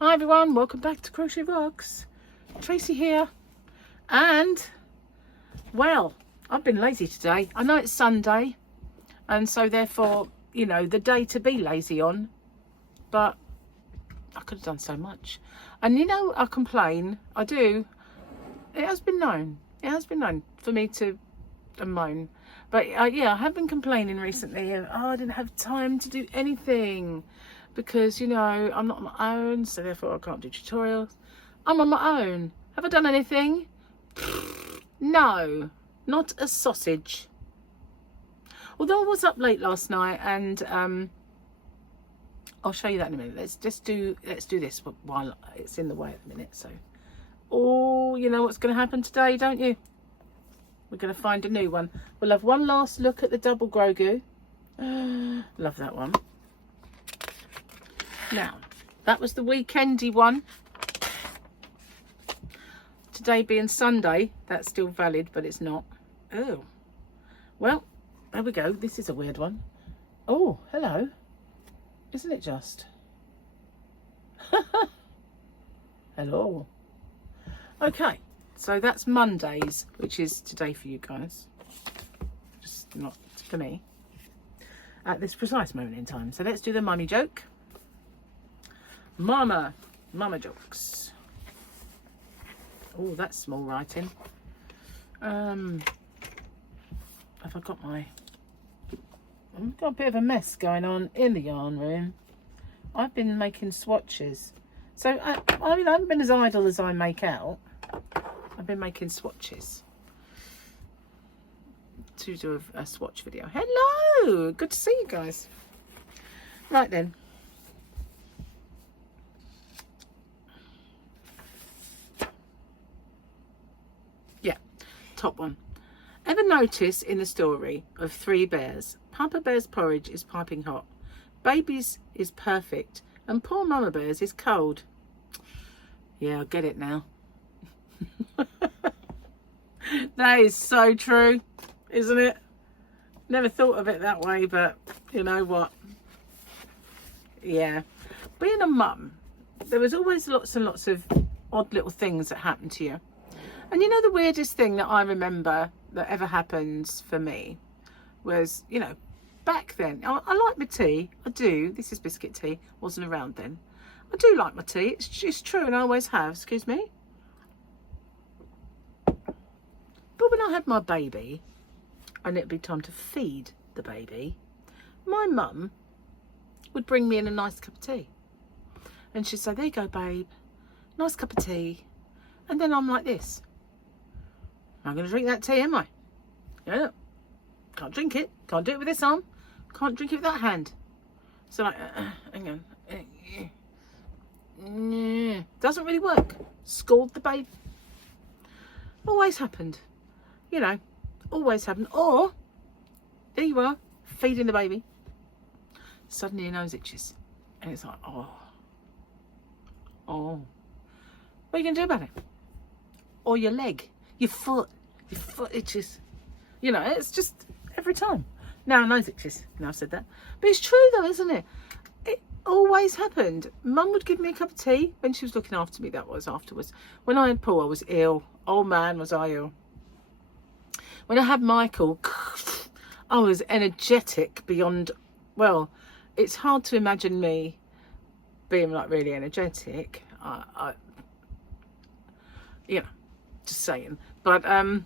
Hi everyone, welcome back to Crochet Rocks. Tracy here, and well, I've been lazy today. I know it's Sunday, and so therefore, you know, the day to be lazy on, but I could have done so much. And you know, I complain, I do. It has been known for me to moan. But yeah, I have been complaining recently of, I didn't have time to do anything because, you know, I'm not on my own, so therefore I can't do tutorials. I'm on my own. Have I done anything? No, not a sausage. Although I was up late last night, and I'll show you that in a minute. Let's do this while it's in the way at the minute. So, oh, you know what's going to happen today, don't you? We're going to find a new one. We'll have one last look at the double Grogu. Love that one. Now, that was the weekendy one. Today being Sunday, that's still valid, but it's not. Oh, well, there we go. This is a weird one. Oh, hello. Isn't it just? Hello. Okay. So that's Mondays, which is today for you guys, just not for me at this precise moment in time. So let's do the mummy joke. Mama jokes. Oh, that's small writing. Have I got my... I've got a bit of a mess going on in the yarn room. I've been making swatches. So I mean, I haven't been as idle as I make out. I've been making swatches to do a swatch video. Hello, good to see you guys. Right then. Yeah, top one. Ever notice in the story of 3 bears, Papa Bear's porridge is piping hot, Baby's is perfect, and poor Mama Bear's is cold? Yeah, I get it now. That is so true, isn't it? Never thought of it that way, but you know what? Yeah, being a mum, there was always lots and lots of odd little things that happened to you. And you know, the weirdest thing that I remember that ever happens for me was, you know, back then, I like my tea. I do. This is biscuit tea. Wasn't around then. I do like my tea. It's true, and I always have. Excuse me. But when I had my baby, and it'd be time to feed the baby, my mum would bring me in a nice cup of tea. And she'd say, there you go, babe. Nice cup of tea. And then I'm like this. I'm going to drink that tea, am I? Yeah. Can't drink it. Can't do it with this arm. Can't drink it with that hand. So like, hang on. Doesn't really work. Scald the babe. Always happened. You know, always happened. Or, there you are, feeding the baby. Suddenly your nose itches. And it's like, oh. What are you going to do about it? Or your leg, your foot itches. You know, it's just every time. Now nose itches. Now I've said that. But it's true though, isn't it? It always happened. Mum would give me a cup of tea when she was looking after me. That was afterwards. When I had Paul, I was ill. Oh man, was I ill. When I had Michael, I was energetic beyond, well, it's hard to imagine me being like really energetic. You know, just saying. But I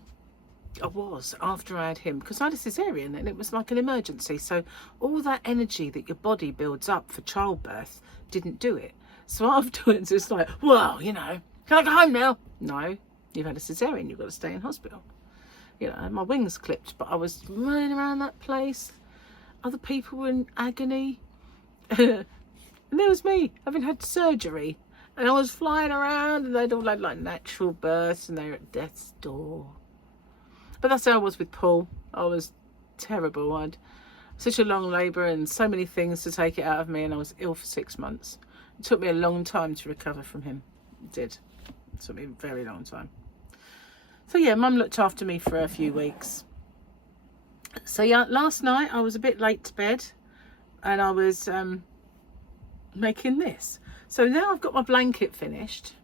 was after I had him, because I had a cesarean and it was like an emergency. So all that energy that your body builds up for childbirth didn't do it. So afterwards it's like, well, you know, can I go home now? No, you've had a cesarean, you've got to stay in hospital. You know, my wings clipped, but I was running around that place. Other people were in agony. And there was me, having had surgery. And I was flying around, and they'd all had like natural births, and they were at death's door. But that's how I was with Paul. I was terrible. I had such a long labour and so many things to take it out of me, and I was ill for 6 months. It took me a long time to recover from him. It did. It took me a very long time. So yeah, Mum looked after me for a few weeks. So yeah, last night I was a bit late to bed, and I was making this. So now I've got my blanket finished.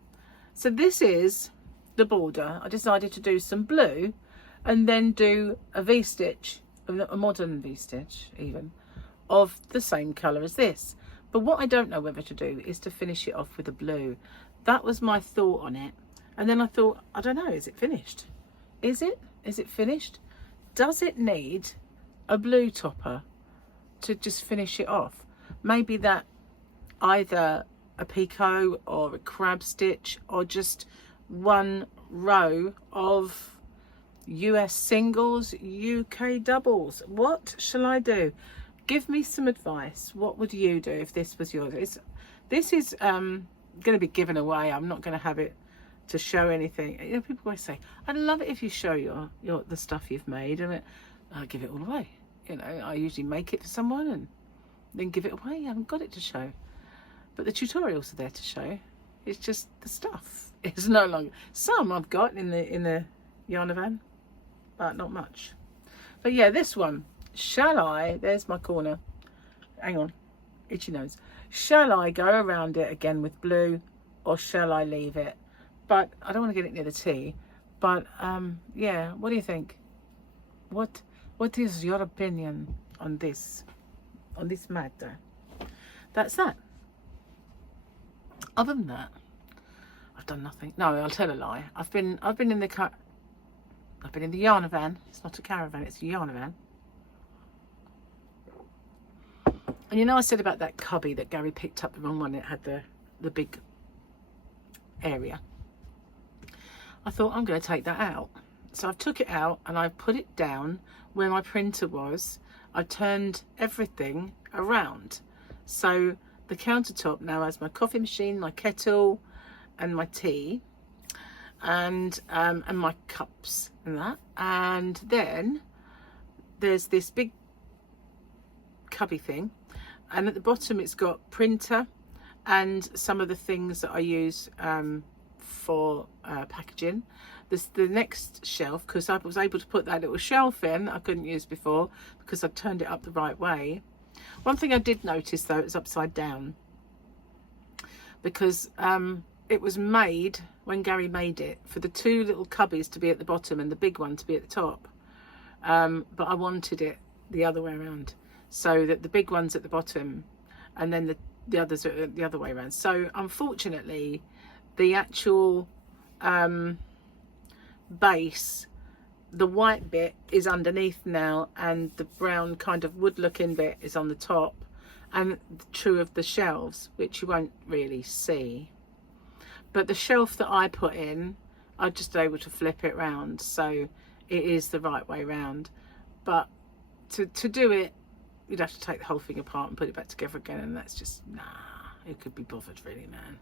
So this is the border. I decided to do some blue and then do a V-stitch, a modern V-stitch even, of the same colour as this. But what I don't know whether to do is to finish it off with a blue. That was my thought on it. And then I thought, I don't know, is it finished? Is it? Is it finished? Does it need a blue topper to just finish it off? Maybe that either a picot or a crab stitch or just one row of US singles, UK doubles. What shall I do? Give me some advice. What would you do if this was yours? This is going to be given away. I'm not going to have it to show anything. You know, people always say, I'd love it if you show the stuff you've made, and I'll give it all away. You know, I usually make it for someone and then give it away. I haven't got it to show. But the tutorials are there to show. It's just the stuff. It's no longer. Some I've got in the yarn van, but not much. But yeah, this one. Shall I? There's my corner. Hang on, itchy nose. Shall I go around it again with blue, or shall I leave it? But I don't want to get it near the tea. But yeah, what do you think? What is your opinion on this matter? That's that. Other than that, I've done nothing. No, I'll tell a lie. I've been in the yarn van. It's not a caravan, it's a yarn van. And you know, I said about that cubby that Gary picked up the wrong one. It had the big area. I thought, I'm going to take that out. So I've took it out and I've put it down where my printer was. I turned everything around. So the countertop now has my coffee machine, my kettle, and my tea, and my cups and that. And then there's this big cubby thing, and at the bottom it's got printer and some of the things that I use for packaging. The next shelf, because I was able to put that little shelf in I couldn't use before because I turned it up the right way. One thing I did notice though, it's upside down, because it was made, when Gary made it, for the two little cubbies to be at the bottom and the big one to be at the top, but I wanted it the other way around, so that the big one's at the bottom and then the others are the other way around. So unfortunately the actual base, the white bit is underneath now, and the brown kind of wood looking bit is on the top, and true of the shelves, which you won't really see. But the shelf that I put in, I'm just able to flip it round, so it is the right way round. But to do it, you'd have to take the whole thing apart and put it back together again, and that's just, nah, who could be bothered really, man.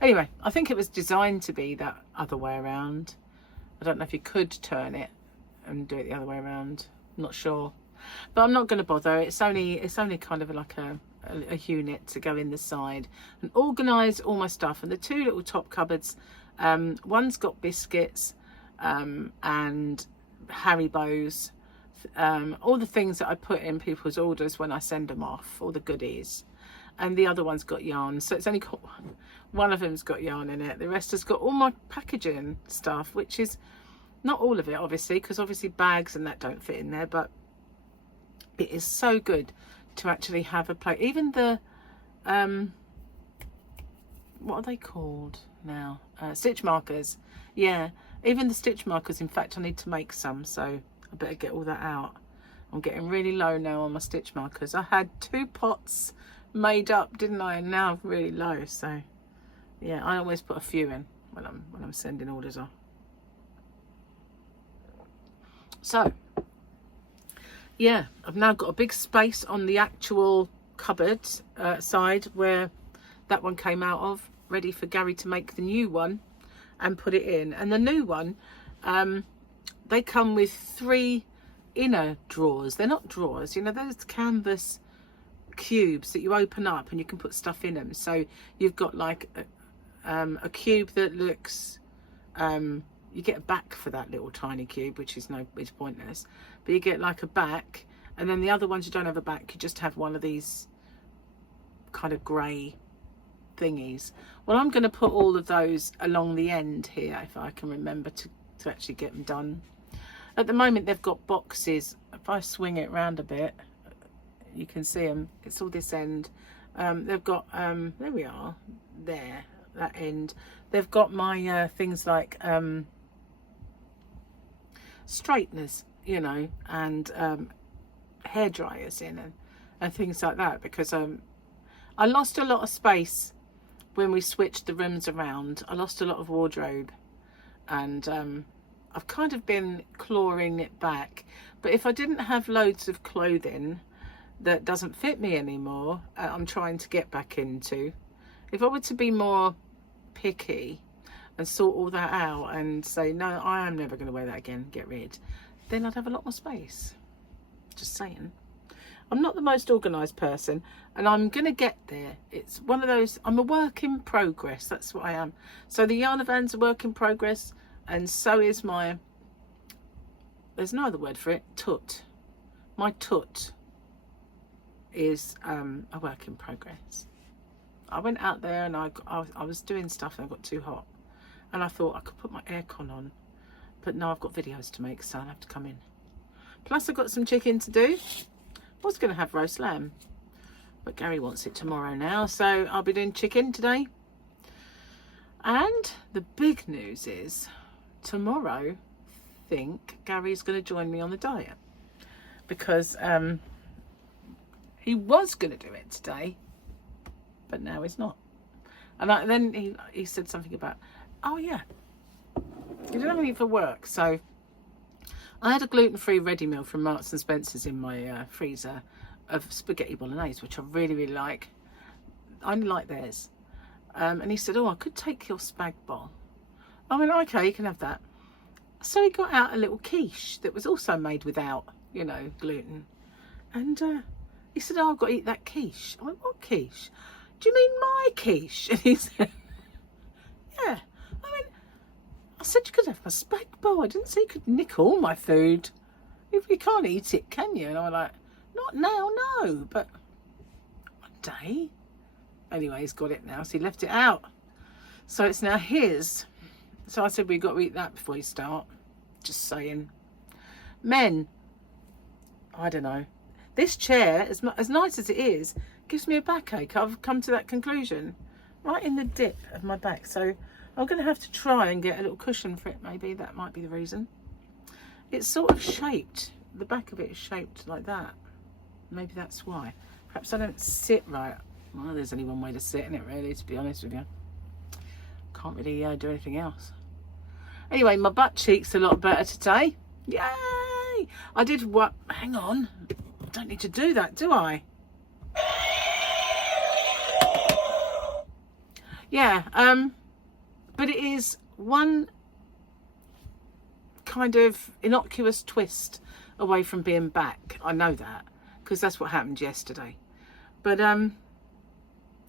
Anyway, I think it was designed to be that other way around. I don't know if you could turn it and do it the other way around. I'm not sure, but I'm not going to bother. It's only kind of like a unit to go in the side and organise all my stuff. And the two little top cupboards, one's got biscuits and Haribos, all the things that I put in people's orders when I send them off, all the goodies. And the other one's got yarn, so it's only got one of them's got yarn in it. The rest has got all my packaging stuff, which is not all of it, obviously, because obviously bags and that don't fit in there. But it is so good to actually have a place. Even the what are they called now? Stitch markers. Yeah, even the stitch markers. In fact, I need to make some, so I better get all that out. I'm getting really low now on my stitch markers. I had 2 pots made up, didn't I? And now I'm really low, so yeah, I always put a few in when I'm sending orders off. So yeah, I've now got a big space on the actual cupboard side where that one came out of, ready for Gary to make the new one and put it in. And the new one, they come with 3 inner drawers. They're not drawers, you know, those canvas cubes that you open up and you can put stuff in them. So you've got like a cube that looks, you get a back for that little tiny cube, which is pointless, but you get like a back, and then the other ones you don't have a back, you just have one of these kind of grey thingies. Well, I'm going to put all of those along the end here if I can remember to actually get them done. At the moment they've got boxes. If I swing it around a bit, you can see them. It's all this end. They've got there we are, there, that end. They've got my things like straighteners, you know, and hair dryers in, and things like that, because I lost a lot of space when we switched the rooms around. I lost a lot of wardrobe, and I've kind of been clawing it back. But if I didn't have loads of clothing that doesn't fit me anymore, I'm trying to get back into. If I were to be more picky and sort all that out and say, no, I am never going to wear that again, get rid, then I'd have a lot more space. Just saying. I'm not the most organised person, and I'm going to get there. It's one of those, I'm a work in progress. That's what I am. So the yarn van's a work in progress, and so is my, there's no other word for it, toot. My toot is a work in progress. I went out there and I was doing stuff and I got too hot, and I thought I could put my aircon on, but now I've got videos to make, so I'll have to come in. Plus I've got some chicken to do. I was going to have roast lamb, but Gary wants it tomorrow now, so I'll be doing chicken today. And the big news is tomorrow, I think Gary's going to join me on the diet, because he was going to do it today, but now he's not. And then he said something about, oh yeah, you don't have anything for work. So I had a gluten-free ready meal from Marks and Spencer's in my freezer of spaghetti bolognese, which I really, really like. I only like theirs. And he said, oh, I could take your spag bol. I went, okay, you can have that. So he got out a little quiche that was also made without, you know, gluten. And he said, oh, I've got to eat that quiche. I went, what quiche? Do you mean my quiche? And he said, yeah. I said, you could have my spag bol. I didn't say you could nick all my food. You can't eat it, can you? And I was like, not now, no, but one day. Anyway, he's got it now, so he left it out. So it's now his. So I said, we've got to eat that before you start. Just saying. Men, I don't know. This chair, as nice as it is, gives me a backache. I've come to that conclusion. Right in the dip of my back. So I'm going to have to try and get a little cushion for it, maybe. That might be the reason. It's sort of shaped. The back of it is shaped like that. Maybe that's why. Perhaps I don't sit right. Well, there's only one way to sit in it, really, to be honest with you. Can't really do anything else. Anyway, my butt cheek's a lot better today. Yay! I did what? Hang on. I don't need to do that, do I? Yeah, but it is one kind of innocuous twist away from being back. I know that, because that's what happened yesterday. But I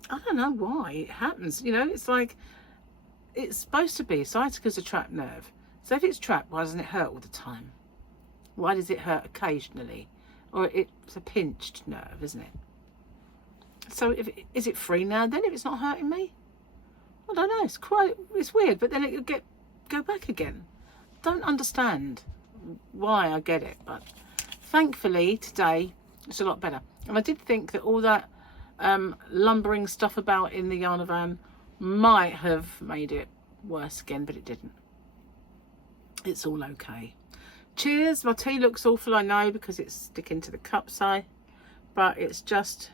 don't know why it happens. You know, it's like, it's supposed to be sciatica's a trapped nerve. So if it's trapped, why doesn't it hurt all the time? Why does it hurt occasionally? Or it's a pinched nerve, isn't it? So is it free now then if it's not hurting me? I don't know, it's weird, but then it'll go back again. Don't understand why I get it, but thankfully today it's a lot better. And I did think that all that lumbering stuff about in the yarn van might have made it worse again, but it didn't. It's all okay. Cheers. My tea looks awful, I know, because it's sticking to the cup side, but it's just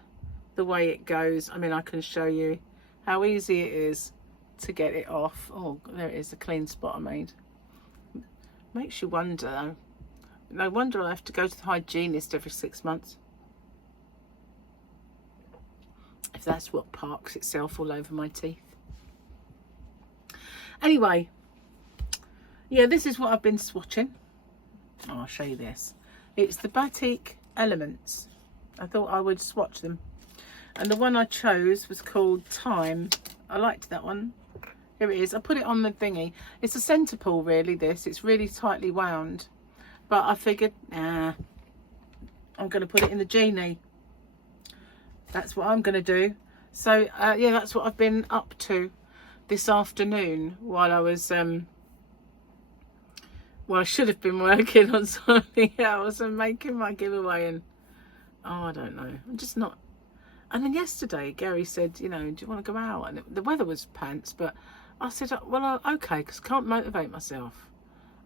the way it goes. I mean, I can show you how easy it is to get it off. Oh, there it is, the clean spot I made. Makes you wonder. No wonder I have to go to the hygienist every 6 months, if that's what parks itself all over my teeth. Anyway, yeah, this is what I've been swatching. Oh, I'll show you this. It's the Batik Elements. I thought I would swatch them, and the one I chose was called Time. I liked that one. Here it is. I put it on the thingy. It's a centre pull, really, this. It's really tightly wound, but I figured, nah, I'm going to put it in the genie. That's what I'm going to do. So yeah, that's what I've been up to this afternoon while I was well, I should have been working on something else and making my giveaway, and oh, I don't know, I'm just not. And then yesterday Gary said, you know, do you want to go out? And the weather was pants, but I said, well, okay, because I can't motivate myself.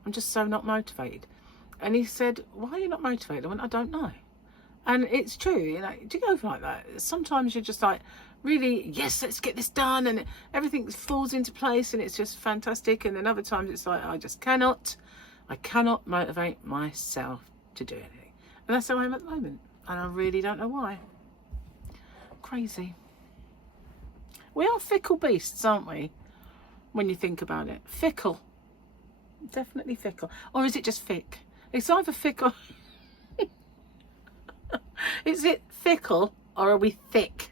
I'm just so not motivated. And he said, why are you not motivated? I went, I don't know. And it's true, you know, do you go like that? Sometimes you're just like, really, yes, let's get this done, and everything falls into place and it's just fantastic. And then other times it's like, I cannot motivate myself to do anything. And that's how I am at the moment. And I really don't know why. Crazy. We are fickle beasts, aren't we? When you think about it. Fickle. Definitely fickle. Or is it just thick? It's either fickle. Is it fickle or are we thick?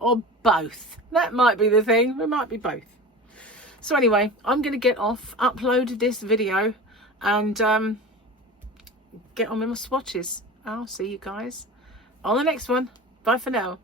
Or both? That might be the thing. It might be both. So anyway, I'm going to get off, upload this video, and get on with my swatches. I'll see you guys on the next one. Bye for now.